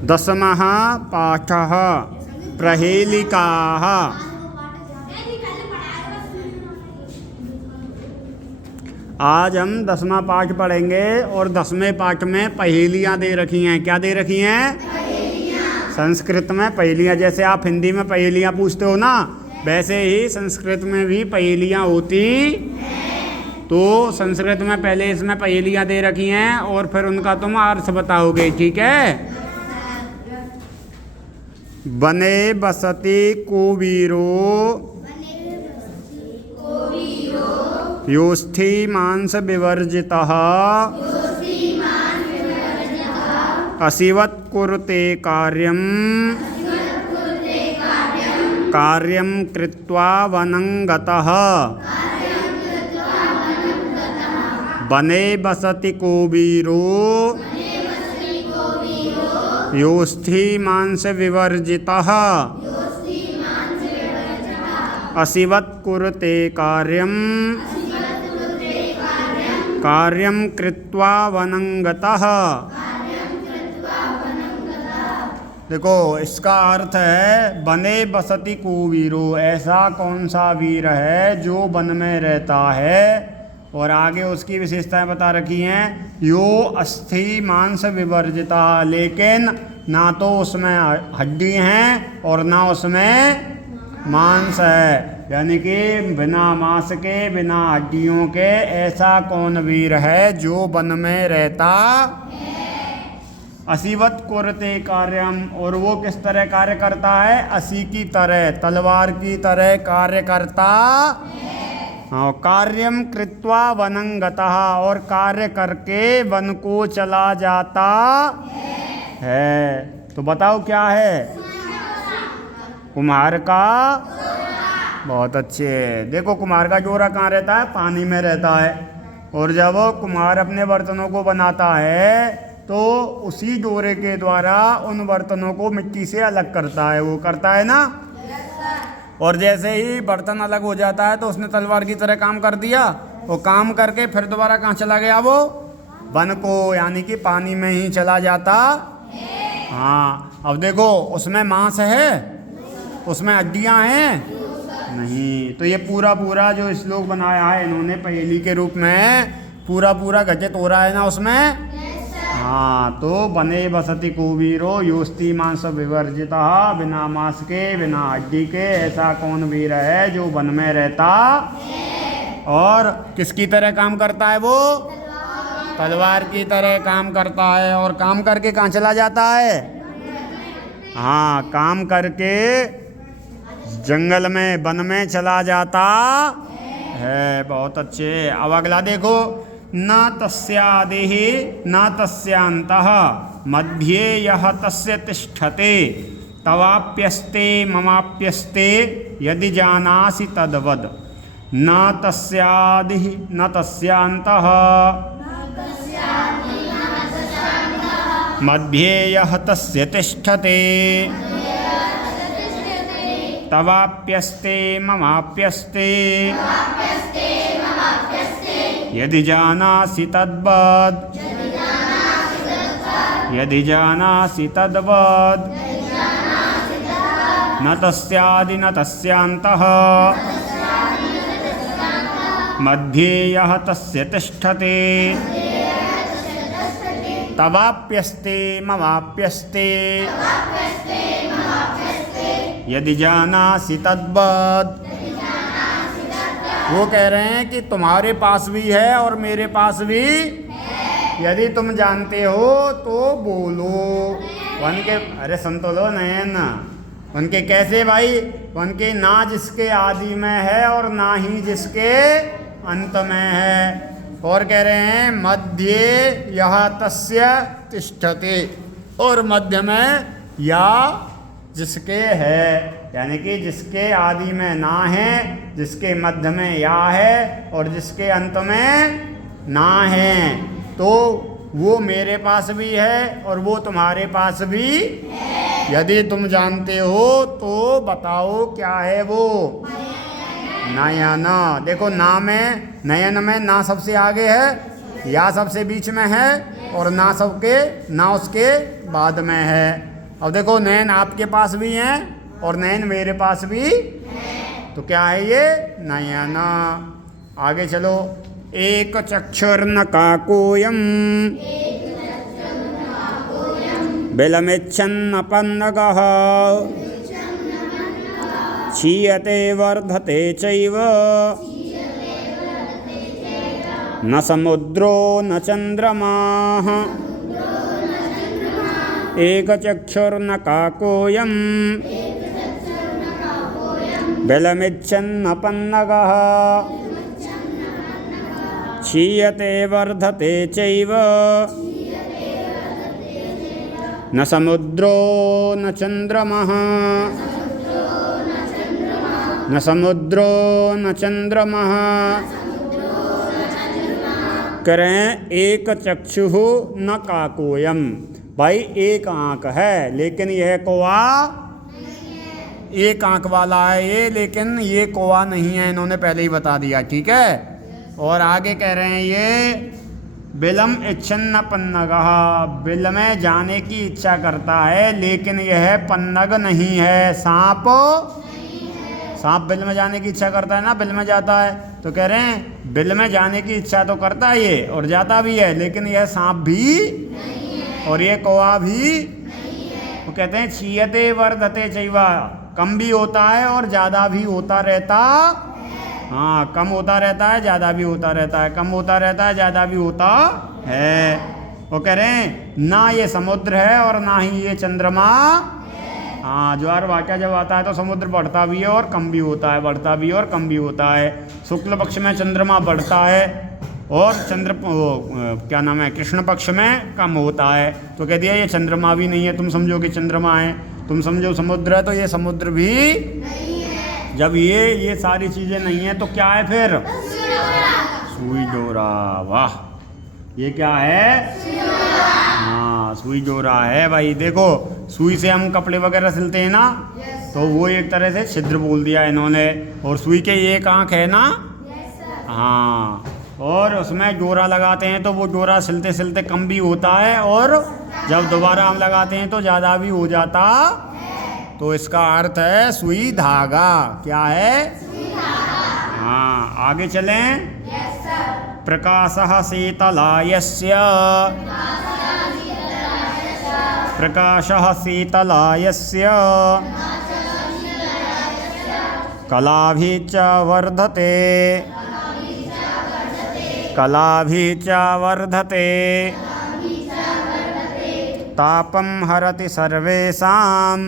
दशमः पाठः प्रहेलिकाः। आज हम 10वां पाठ पढ़ेंगे और 10वें पाठ में पहेलियाँ दे रखी हैं। क्या दे रखी हैं? पहेलियाँ। संस्कृत में पहेलियाँ, जैसे आप हिंदी में पहेलियाँ पूछते हो ना, वैसे ही संस्कृत में भी पहेलियाँ होती हैं। तो संस्कृत में पहले इसमें पहेलियाँ दे रखी हैं और फिर उनका तुम अर्थ बताओगे, ठीक है? बने बसति कुबीरो योस्थि मांस विवर्जितः असिवत् कुरुते कार्यं कार्यं कृत्वा वनं गतः। बने बसति कुबीरो योस्थि मांस विवर्जितः असिवत् कुरुते कार्यं कार्यं कृत्वा वनं गतः। देखो इसका अर्थ है, बने बसति कुबीरो, ऐसा कौन सा वीर है जो वन में रहता है। और आगे उसकी विशेषताएं बता रखी हैं। यो अस्थि मांस विवर्जिता, लेकिन ना तो उसमें हड्डी हैं और ना उसमें मांस है, यानी कि बिना मांस के, बिना हड्डियों के ऐसा कौन वीर है जो वन में रहता है। असिवत् कुरुते कार्यम, और वो किस तरह कार्य करता है? असी की तरह, तलवार की तरह कार्य करता है। हाँ, कार्यम कृत्वा वनं गतः, और कार्य करके वन को चला जाता है। तो बताओ क्या है? कुम्हार का। बहुत अच्छे। देखो कुम्हार का जोरा कहाँ रहता है? पानी में रहता है। और जब कुम्हार अपने बर्तनों को बनाता है तो उसी जोरे के द्वारा उन बर्तनों को मिट्टी से अलग करता है। वो करता है ना? और जैसे ही बर्तन अलग हो जाता है तो उसने तलवार की तरह काम कर दिया। वो काम करके फिर दोबारा कहाँ चला गया? वो वन को, यानी कि पानी में ही चला जाता। हाँ, अब देखो उसमें मांस है, उसमें हड्डियाँ हैं नहीं। तो ये पूरा जो श्लोक बनाया है इन्होंने पहेली के रूप में, पूरा घटित हो रहा है ना उसमें। हाँ, तो बने बसति कुबीरो योस्थि मांस विवर्जिता, बिना मांस के, बिना हड्डी के ऐसा कौन वीर है जो वन में रहता और किसकी तरह काम करता है? वो तलवार की तरह काम करता है। और काम करके कहाँ चला जाता है? हाँ, काम करके जंगल में, वन में चला जाता है। बहुत अच्छे। अब अगला देखो, न तस्यादिः न तस्यान्तः मध्ये यः तस्य तिष्ठते तवाप्यस्ते ममाप्यस्ते यदि जानासि तद्वद। न तस्यादिः न तस्यान्तः मध्ये यः तस्य तिष्ठते तवाप्यस्ते ममाप्यस्ते यदि जानासि तद्वद। यदि जानासि तद्वद। न तस्यादि न तस्यान्तः मध्ये यः तस्य तिष्ठते तवाप्यस्ते ममाप्यस्ते यदि जानासि तद्वद। वो कह रहे हैं कि तुम्हारे पास भी है और मेरे पास भी, यदि तुम जानते हो तो बोलो। उनके, अरे सुन तो लो नयन, उनके कैसे भाई? उनके ना जिसके आदि में है और ना ही जिसके अंत में है। और कह रहे हैं मध्य यह तस्य तिष्ठते, और मध्य में या जिसके है, यानी कि जिसके आदि में ना है, जिसके मध्य में या है और जिसके अंत में ना है, तो वो मेरे पास भी है और वो तुम्हारे पास भी है। यदि तुम जानते हो तो बताओ क्या है वो? नयन। देखो ना में, नयन में ना सबसे आगे है, या सबसे बीच में है और ना सबके ना उसके बाद में है। अब देखो नैन आपके पास भी हैं और नैन मेरे पास भी, तो क्या है ये? नयना। आगे चलो। एक चक्षुर्न काकोयम बिलमिच्छन्नपन्नगः क्षीयते वर्धते चैव न समुद्रो न चंद्रमाः। एक चक्षुर्न काकोयम बिलमिच्छन्नपन्नगः क्षीयते वर्धते चैव न समुद्रो न चंद्रमः। न समुद्रो न चंद्रमः। करें एक चक्षुः न काकोयम, भाई एक आँख है लेकिन यह कौवा एक आँख वाला है ये, लेकिन ये कौवा नहीं है, इन्होंने पहले ही बता दिया। ठीक है। और आगे कह रहे हैं ये बिलम इच्छन्न पन्नगः, बिल में जाने की इच्छा करता है लेकिन यह पन्नग नहीं है, सांप। सांप बिल में जाने की इच्छा करता है ना, बिल में जाता है। तो कह रहे हैं बिल में जाने की इच्छा तो करता है ये और जाता भी है, लेकिन यह सांप भी नहीं है और ये कौवा भी नहीं है। वो कहते हैं क्षीयते वर्धते चैवा, कम भी होता है और ज़्यादा भी होता रहता। हाँ, कम होता रहता है, ज़्यादा भी होता रहता है, कम होता रहता है, ज़्यादा भी होता है। वो कह रहे हैं ना ये समुद्र है और ना ही ये चंद्रमा। हाँ, ज्वार वाक्या जब आता है तो समुद्र बढ़ता भी है और कम भी होता है, बढ़ता भी और कम भी होता है। शुक्ल पक्ष में चंद्रमा बढ़ता है और क्या नाम है, कृष्ण पक्ष में कम होता है। तो कह दिया ये चंद्रमा भी नहीं है, तुम समझो कि चंद्रमा है, तुम समझो समुद्र है, तो ये समुद्र भी नहीं है। जब ये सारी चीज़ें नहीं है तो क्या है फिर? सुई जोरा। वाह, ये क्या है? हाँ, सुई जोरा है भाई। देखो सुई से हम कपड़े वगैरह सिलते हैं ना, तो वो एक तरह से छिद्र बोल दिया इन्होंने। और सुई के एक आँख है ना। हाँ, और उसमें जोरा लगाते हैं तो वो जोरा सिलते सिलते कम भी होता है और जब दोबारा हम लगाते हैं तो ज़्यादा भी हो जाता। तो इसका अर्थ है सुई धागा। क्या है? हाँ, आगे चलें। प्रकाशः शीतलायस्य, प्रकाशः शीतलायस्य कलाभिः च वर्धते, कलाभिः च वर्धते तापं हरति सर्वेषां,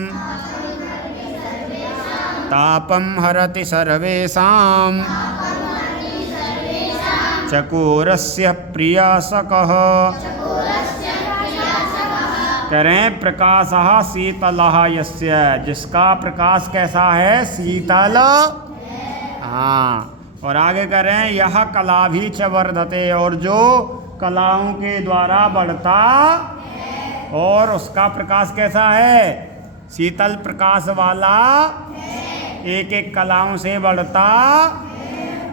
तापं हरति सर्वेषां चकोरस्य प्रियासकः। करें प्रकाशः शीतलः यस्य, जिसका प्रकाश कैसा है? शीतल। हाँ, और आगे करें यह कला भी च वर्धते, और जो कलाओं के द्वारा बढ़ता और उसका प्रकाश कैसा है? शीतल प्रकाश वाला, एक एक कलाओं से बढ़ता।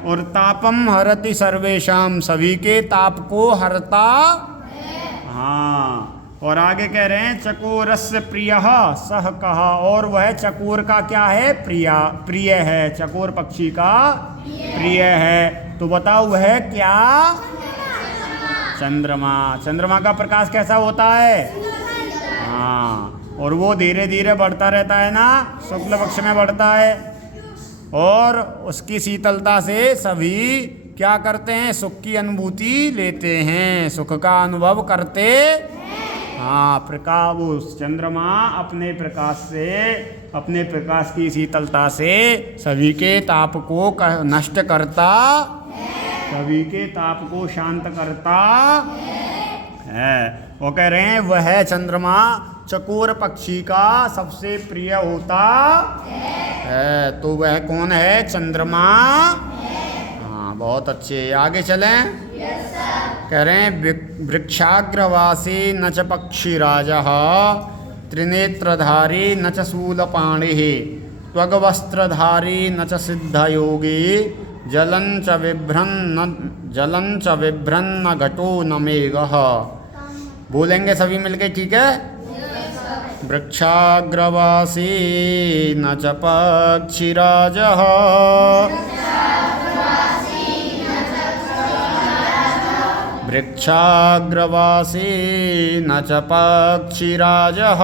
और तापम हरति सर्वेशाम, सभी के ताप को हरता। हाँ, और आगे कह रहे हैं चकोरस्य प्रियः सह कहा, और वह चकोर का क्या है? प्रिय है, चकोर पक्षी का प्रिय है। तो बताओ वह क्या? चंद्रमा। चंद्रमा का प्रकाश कैसा होता है? हाँ, और वो धीरे धीरे बढ़ता रहता है ना, शुक्ल पक्ष में बढ़ता है और उसकी शीतलता से सभी क्या करते हैं? सुख की अनुभूति लेते हैं, सुख का अनुभव करते। हाँ, प्रकाश, वो चंद्रमा अपने प्रकाश से, अपने प्रकाश की शीतलता से सभी के ताप को नष्ट करता, सभी के ताप को शांत करता है। वो कह रहे हैं वह चंद्रमा चकोर पक्षी का सबसे प्रिय होता है। तो वह कौन है? चंद्रमा। हाँ, बहुत अच्छे। आगे चलें। कह रहे हैं वृक्षाग्रवासी न च पक्षीराजः त्रिनेत्रधारी न च शूलपाणिः त्वग्वस्त्रधारी न च सिद्धयोगी जलं च बिभ्रन्न घटो न मेघः। बोलेंगे सभी मिलके, ठीक है? वृक्षाग्रवासी न च पक्षिराजः, वृक्षाग्रवासी न च पक्षिराजः,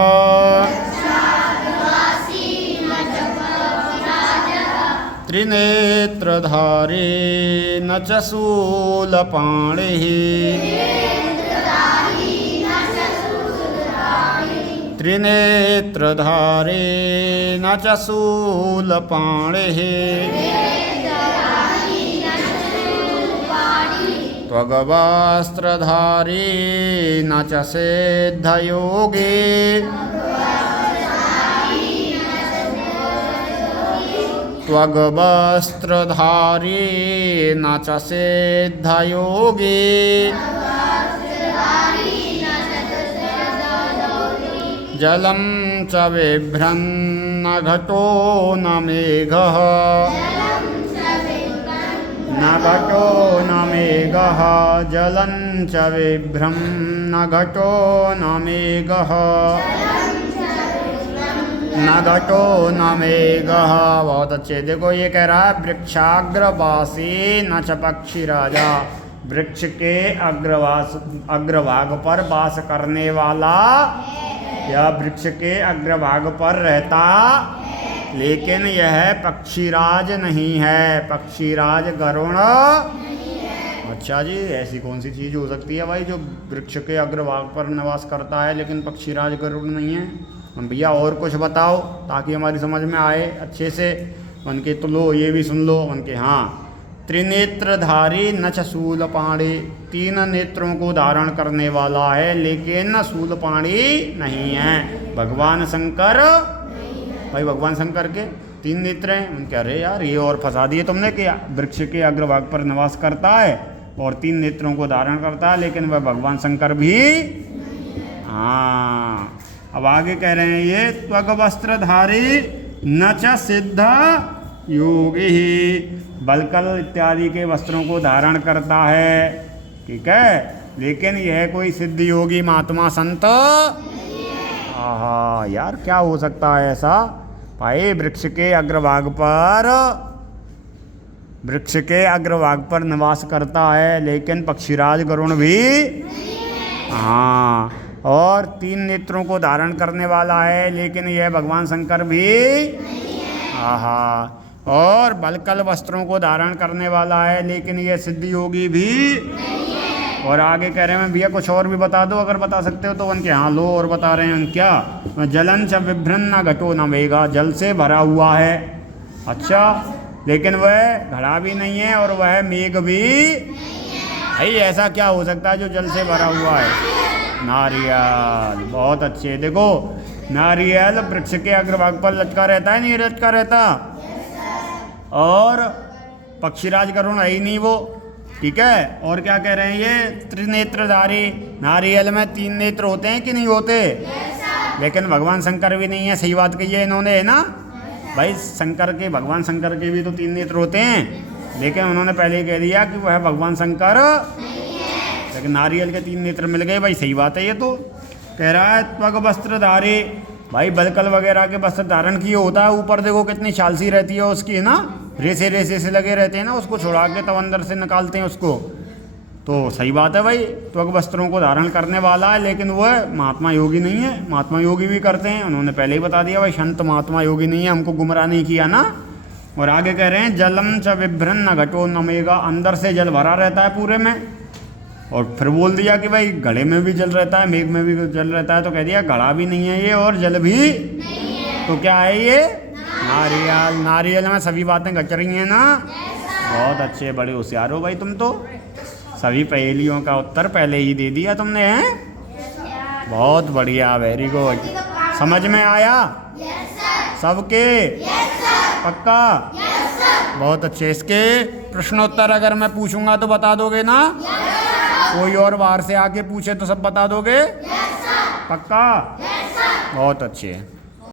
त्रिनेत्रधारी न च शूलपाणिः, त्रिनेत्रधारी न च शूलपाणिः, त्वग्वस्त्रधारी न च सिद्धयोगी, त्वग्वस्त्रधारी न च सिद्धयोगी, जलं च बिभ्रन्न घटो न मेघः, न घटो न मेघः, जलं च बिभ्रन्न घटो न मेघः, न घटो न मेघः। बहुत अच्छे। देखो ये कह रहा है वृक्षाग्रवासी न च पक्षिराजा, वृक्ष के अग्रभाग पर वास करने वाला या वृक्ष के अग्रभाग पर रहता, लेकिन यह पक्षीराज नहीं है, पक्षीराज गरुण। अच्छा जी, ऐसी कौन सी चीज़ हो सकती है भाई जो वृक्ष के अग्रभाग पर निवास करता है लेकिन पक्षीराज गरुड़ नहीं है? हम भैया और कुछ बताओ ताकि हमारी समझ में आए अच्छे से। उनके तो लो ये भी सुन लो उनके। हाँ, त्रिनेत्रधारी न च शूलपाणी, तीन नेत्रों को धारण करने वाला है लेकिन शूलपाणी नहीं है। भगवान शंकर, भाई भगवान शंकर के तीन नेत्र हैं। उनके अरे यार ये और फंसा दिए तुमने कि वृक्ष के अग्रभाग पर निवास करता है और तीन नेत्रों को धारण करता है, लेकिन वह भगवान शंकर भी। हाँ, अब आगे कह रहे हैं ये त्वग्वस्त्रधारी न च सिद्ध योगी, बलकल इत्यादि के वस्त्रों को धारण करता है, ठीक है, लेकिन यह कोई सिद्ध योगी महात्मा संत। आहा यार क्या हो सकता है ऐसा भाई? वृक्ष के अग्रभाग पर निवास करता है लेकिन पक्षीराज गरुण भी। हाँ, और तीन नेत्रों को धारण करने वाला है लेकिन यह भगवान शंकर भी। आहा, और बलकल वस्त्रों को धारण करने वाला है लेकिन यह सिद्ध योगी भी। और आगे कह रहे हैं भैया कुछ और भी बता दो अगर बता सकते हो तो। उनके हाँ लो और बता रहे हैं क्या? जलन च बिभ्रन्न घटो न मेघा, जल से भरा हुआ है, अच्छा, लेकिन वह घड़ा भी नहीं है और वह मेघ भी। भाई ऐसा क्या हो सकता है जो जल से भरा हुआ है? नारियल। बहुत अच्छे। देखो नारियल वृक्ष के अग्रभाग पर लटका रहता है, नहीं लटका रहता? और पक्षीराज गरुड़ है ही नहीं वो, ठीक है। और क्या कह रहे हैं ये? त्रिनेत्रधारी, नारियल में तीन नेत्र होते हैं कि नहीं होते? लेकिन भगवान शंकर भी नहीं है। सही बात कही है इन्होंने, है ना भाई? शंकर के, भगवान शंकर के भी तो तीन नेत्र होते हैं, लेकिन उन्होंने पहले ही कह दिया कि वह भगवान शंकर, लेकिन नारियल के तीन नेत्र मिल गए। भाई सही बात है ये तो। कह रहा है त्वग्वस्त्रधारी, भाई बलकल वगैरह के वस्त्र धारण किए होता है, ऊपर देखो कितनी छाल सी रहती है उसकी, है ना, रेसे रेसे से लगे रहते हैं ना, उसको छुड़ा के तब अंदर से निकालते हैं उसको। तो सही बात है भाई, त्वग्वस्त्रों को धारण करने वाला है लेकिन वह महात्मा योगी नहीं है। महात्मा योगी भी करते हैं, उन्होंने पहले ही बता दिया भाई, संत महात्मा योगी नहीं है, हमको गुमराह नहीं किया ना। और आगे कह रहे हैं जलम च बिभ्रन्न घटो न मेघा, अंदर से जल भरा रहता है पूरे में। और फिर बोल दिया कि भाई घड़े में भी जल रहता है, मेघ में भी जल रहता है, तो कह दिया घड़ा भी नहीं है ये और जल भी नहीं है। तो क्या है ये? नारियल। नारियल में सभी बातें गच रही हैं ना। बहुत अच्छे, बड़े होशियार हो भाई तुम तो। सभी पहेलियों का उत्तर पहले ही दे दिया तुमने, हैं? बहुत बढ़िया, वेरी गुड। समझ में आया सबके? पक्का? बहुत अच्छे। इसके प्रश्नोत्तर अगर मैं पूछूंगा तो बता दोगे ना? कोई और बाहर से आके पूछे तो सब बता दोगे? पक्का? बहुत अच्छे।